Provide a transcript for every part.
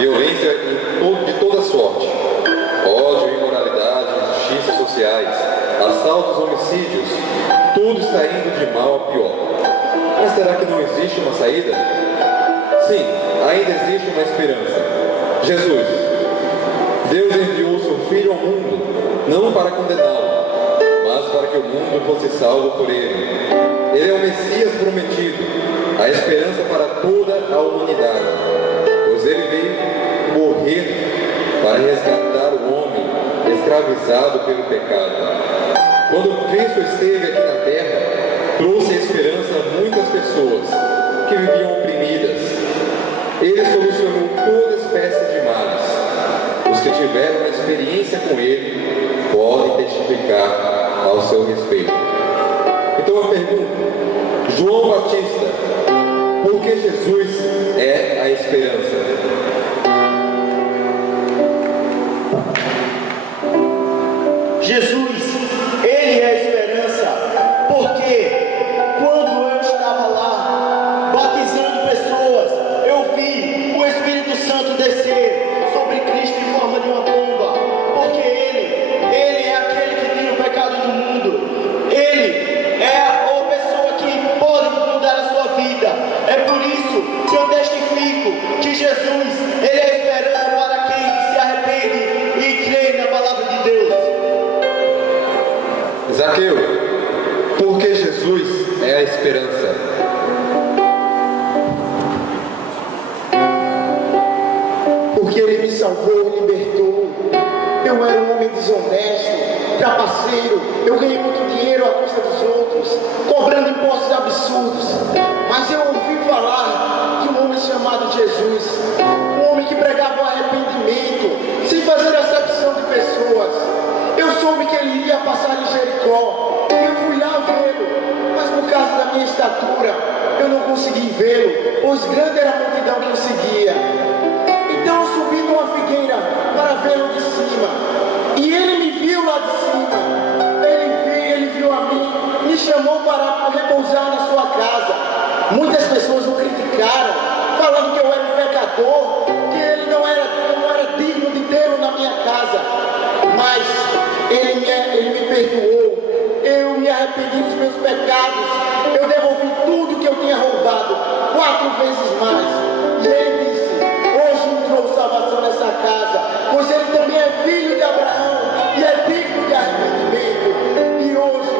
violência de toda sorte, ódio, imoralidade, injustiças sociais, assaltos, homicídios, tudo está indo de mal a pior. Mas será que não existe uma saída? Sim, ainda existe uma esperança. Jesus. Deus enviou o seu Filho ao mundo, não para condená-lo, mas para que o mundo fosse salvo por ele. Ele é o Messias prometido, a esperança para toda a humanidade, pois ele veio morrer para resgatar o homem escravizado pelo pecado. Quando Cristo esteve aqui na terra, trouxe esperança a muitas pessoas que viviam oprimidas. Ele solucionou toda espécie de males. Os que tiveram experiência com ele podem testificar ao seu respeito. Então eu pergunto, João Batista, por que Jesus é a esperança? Jesus, Ele é a esperança, porque quando eu estava lá, batizando pessoas, eu vi o Espírito Santo descer sobre Cristo em forma de uma pomba, porque Ele é aquele que tira o pecado do mundo, Ele é a pessoa que pode mudar a sua vida. É por isso que eu testifico que Jesus, Ele é a esperança para quem se arrepende e crê na palavra de Deus. Zaqueu, por que Jesus é a esperança? Porque Ele me salvou e libertou. Eu era um homem desonesto, trapaceiro, eu ganhei muito dinheiro à custa dos outros, cobrando impostos absurdos. Mas eu ouvi falar de um homem chamado Jesus, um homem que pregava o arrependimento, sem fazer acepção de pessoas. Eu soube que ele iria passar em Jericó, e eu fui lá vê-lo, mas por causa da minha estatura, eu não consegui vê-lo, pois grande era a multidão que o seguia. Então eu subi numa figueira para vê-lo de cima, e ele me viu lá de cima. Ele viu a mim, me chamou para repousar na sua casa. Muitas pessoas o criticaram, falando que eu era um pecador, que ele não era digno de tê-lo na minha casa. Mas ele me perdoou, eu me arrependi dos meus pecados, eu devolvi tudo que eu tinha roubado, 4 vezes mais. E ele disse, hoje entrou salvação nessa casa, pois ele também é filho de Abraão e é digno de arrependimento. E hoje,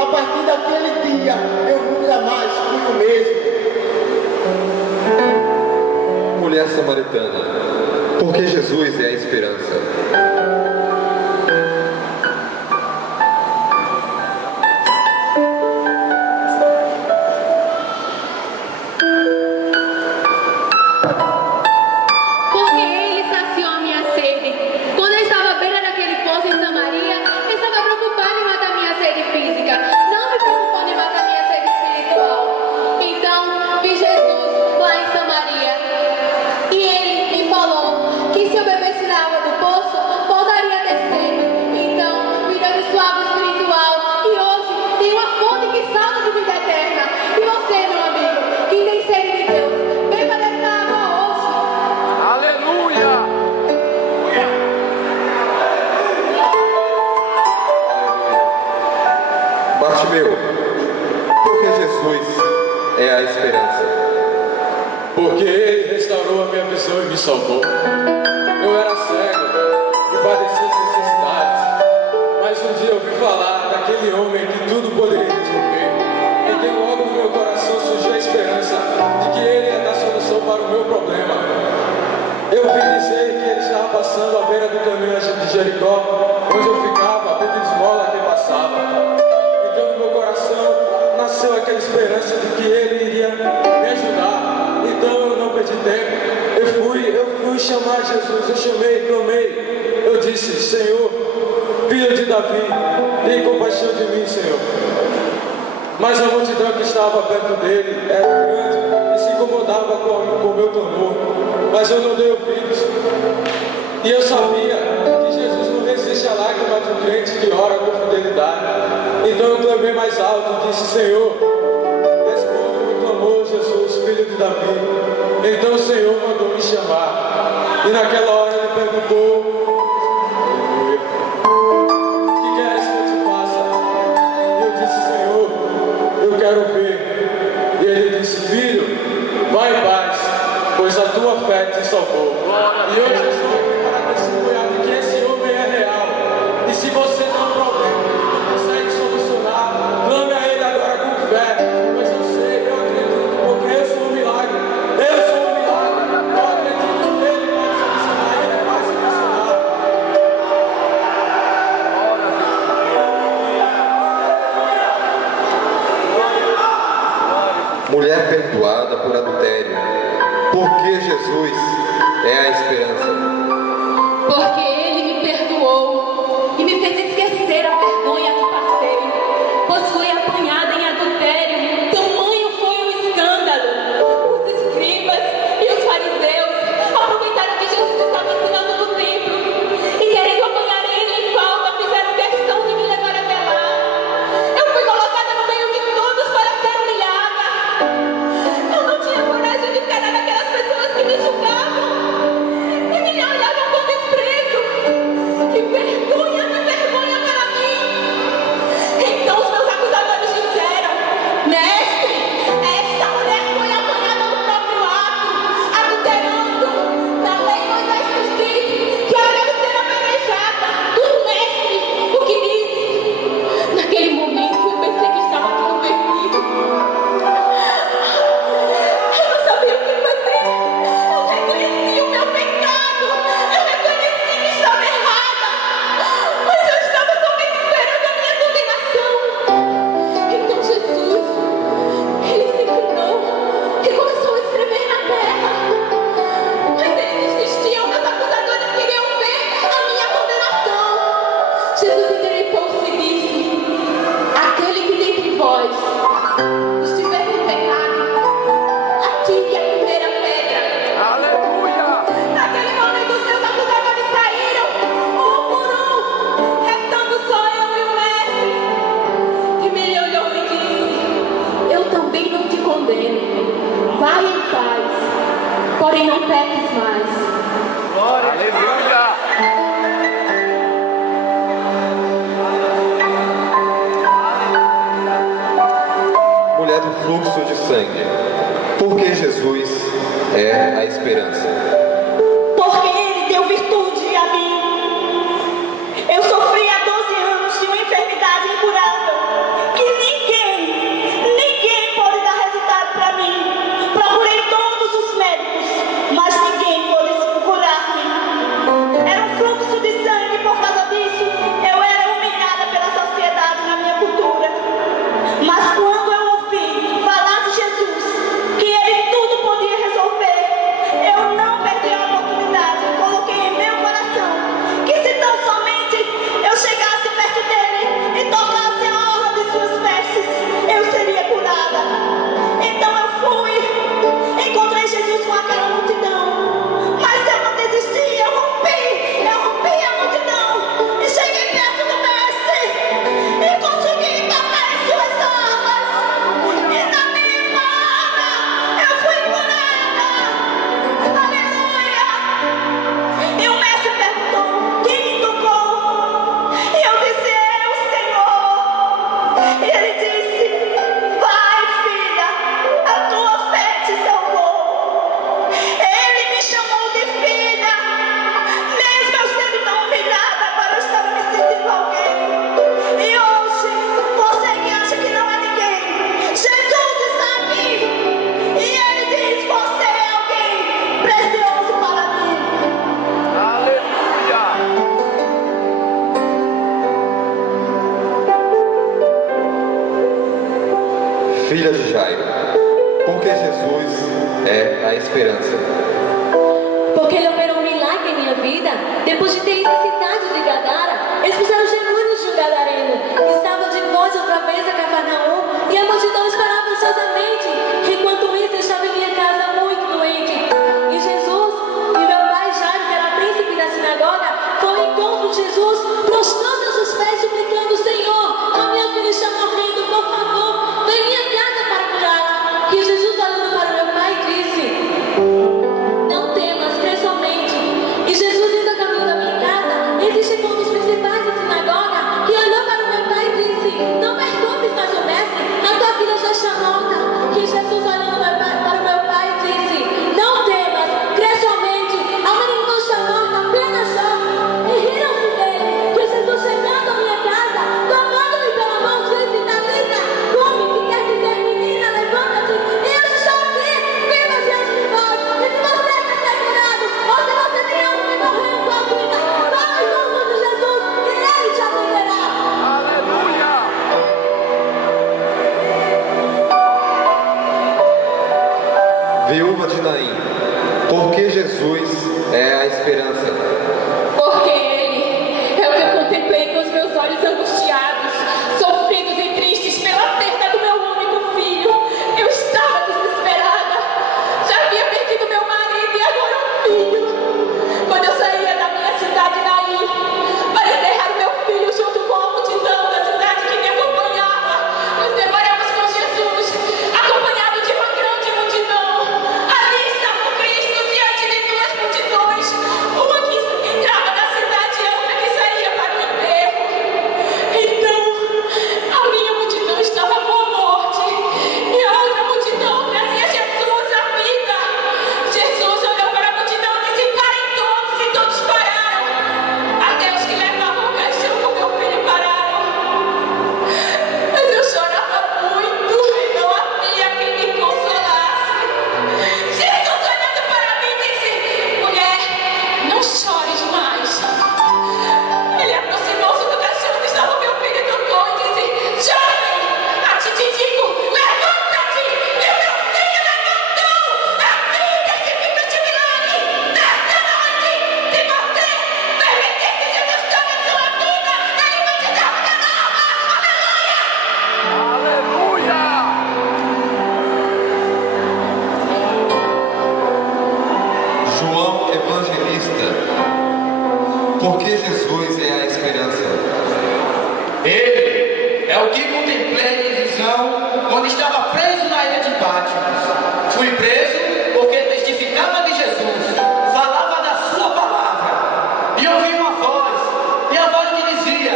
a partir daquele dia, eu nunca mais fui o mesmo. Mulher samaritana, por que Jesus é a esperança? Bartimeu, por que Jesus é a esperança? Porque Ele restaurou a minha visão e me salvou. Eu era cego e padecia as necessidades, mas um dia eu ouvi falar daquele homem que tudo poderia resolver. Então logo no meu coração surgiu a esperança de que Ele ia dar solução para o meu problema. Eu ouvi dizer que Ele estava passando à beira do caminho de Jericó, onde eu ficava, pedindo esmola a quem passava. Então no meu coração nasceu aquela esperança de que Ele iria me ajudar. Então eu não perdi tempo. Eu fui chamar Jesus. Eu chamei, clamei. Eu disse, Senhor, filho de Davi, tem compaixão de mim, Senhor. Mas a multidão que estava perto dele era grande e se incomodava com o meu clamor. Mas eu não dei ouvidos. E eu sabia que Jesus não resiste à lágrima de um crente que ora com fidelidade. Então eu clamei mais alto e disse, Senhor, responde o meu clamor, Jesus, filho de Davi. Então o Senhor mandou me chamar. E naquela hora ele perguntou: aleluia, o que queres que eu te faça? E eu disse: Senhor, eu quero ver. E ele disse: filho, vai em paz, pois a tua fé te salvou. E hoje eu estou aqui para testemunhar de que esse homem é real. E se você tem um problema que não consegue solucionar, clame a ele agora com fé, pois eu sei, eu acredito, porque eu sou um milagre. Eu sou um milagre. Eu acredito que ele pode solucionar, ele vai solucionar. Mulher perdoada por adultério, porque Jesus é a esperança. Porque ele me perdoou e me fez esquecer a vergonha que passei, pois fui apanhada em adultério. Tamanho foi o escândalo. Os escribas e os fariseus aproveitaram que Jesus estava ensinando no templo e, querendo apanhar ele em falta, fizeram questão de me levar até lá. Eu fui colocada no meio de todos para ser humilhada. Eu não tinha coragem de encarar aquelas pessoas que me julgavam e me olhavam com desprezo. Que vergonha para mim! Então os meus acusadores disseram: mestre, esta mulher foi apanhada no próprio ato, adulterando. Na lei Moisés nos diz que ela deve ser apedrejada. Tu, mestre, o que diz? Naquele momento eu pensei que estava tudo perdido. Eu não sabia o que fazer. Eu reconheci o meu pecado. Eu reconheci que estava errada. Mas eu estava somente esperando a minha condenação. Então Jesus, ele se inclinou e começou a escrever na terra. Mas eles insistiam, meus acusadores queriam ver a minha condenação. Jesus endireitou-se e disse: aquele que dentre vós estiver em pecado, atire a primeira pedra. Naquele momento os meus acusadores saíram, um por um, restando só eu e o mestre. E me olhou e disse: eu também não te condeno. Vai em paz, porém não peques mais. Mulher do fluxo de sangue, porque Jesus é a esperança. Porque ele deu virtude a mim. Eu sofri há 12 anos de uma enfermidade incurável que ninguém pode dar resultado para mim. Procurei todos os médicos, mas ninguém pôde curar-me. Era um fluxo de sangue. Por causa disso, eu era humilhada pela sociedade na minha cultura. Mas quando eu ouvi falar de Jesus, que ele tudo podia resolver, eu não perdi a oportunidade. Coloquei em meu coração que se tão somente eu chegasse perto dele e tocasse a orla de suas vestes, eu seria curada. Então eu fui, encontrei Jesus com aquela multidão, mas eu não desisti, eu rompi a multidão e cheguei perto do mestre e consegui tocar em suas orlas. E na mesma hora eu fui curada. Aleluia! E o mestre perguntou: quem me tocou? E eu disse: eu, Senhor. E ele disse: vai, filha, a tua fé te salvou. Ele me chamou de filha, mesmo eu sendo tão humilhada, agora eu estava me sentindo alguém. E hoje, você que acha que não é ninguém, Jesus está aqui. E ele diz: você é alguém precioso para mim. Filha de Jairo, porque Jesus é a esperança. Porque ele operou um milagre em minha vida. Depois de ter ido à cidade de Gadara, eles fizeram os demônios de um gadareno, que estavam de voz outra vez a Cafarnaum, e a multidão esperava ansiosamente. Enquanto isso, eu estava em minha casa muito doente. E Jesus, e meu pai Jairo, que era príncipe da sinagoga, foi ao encontro de Jesus, prostrando aos seus pés, suplicando: Senhor, a minha filha está morrendo, por favor, vem em minha casa para curá-la. E Jesus, olhando para o meu pai, disse: não temas, crê somente. Jesus é a esperança. Porque Ele é o que eu contemplei com os meus olhos angustiados, sofridos e tristes pela perda do meu único filho. Eu estava desesperada. Já havia perdido meu marido e agora um filho. Quando eu saía da minha cidade daí para enterrar o meu filho junto com a multidão da cidade que me acompanhava, nos deparamos com Jesus, acompanhado de uma grande multidão. Ali estava o Cristo diante de duas multidões, uma que entrava da cidade e outra que saía para o enterro. Então, a minha multidão estava com a morte e a outra multidão trazia Jesus à vida. Jesus olhou para a multidão e disse: parem todos, e todos pararam. Até os que levavam o caixão com meu filho pararam. Mas eu chorava muito e não havia quem me consolasse. Jesus olhando para mim disse: mulher, não chores mais. Ele aproximou-se do caixão onde estava meu filho e tocou e disse: jovem, a ti te digo, levanta-te! E o meu filho levantou. A vida que vive de milagre nesta noite. Se você permitir que Jesus tome a sua vida, Ele vai te dar uma nova. João Evangelista. Porque Jesus é a esperança. Ele é o que contemplei em visão quando estava preso na ilha de Patmos. Fui preso porque testificava de Jesus, falava da sua palavra. E ouvi uma voz, e a voz me dizia: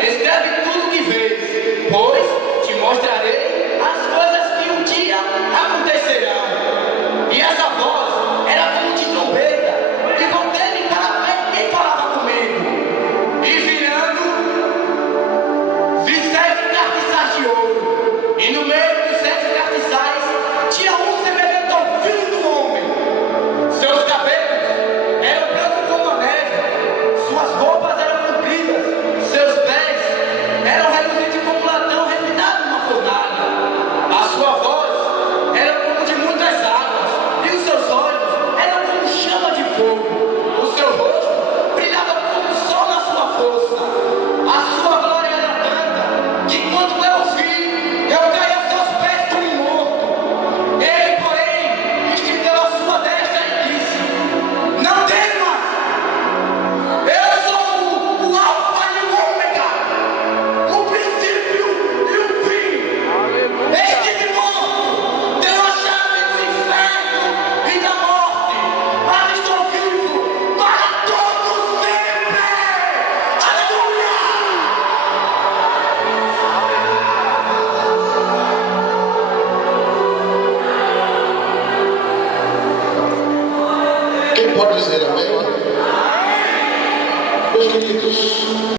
escreve tudo o que vês, pois te mostrarei as coisas que um dia acontecerão. E essa voz era como de trombeta, e voltei-me para ver quem falava comigo. E virando, vi 7 cartiçais de ouro, e no meio dos 7 cartiçais tinha um semelhante ao filho do homem. Seus cabelos eram brancos como a neve, suas roupas eram compridas, seus pés eram reluzentes como latão refinado numa fornalha. A sua voz era como de muitas águas, e os seus olhos eram como chama de fogo. O seu rosto brilhava como o sol na sua força. A sua glória era tanta que quando eu o vi, eu caí aos seus pés como morto. Ele, porém, estendeu a sua destra e disse: não temas, eu sou o Alfa e o Ômega, o princípio e o fim. Estive morto, deu a chave do inferno e da morte, mas estou vivo para todo sempre. Aleluia! Quem pode dizer amém? Meus queridos,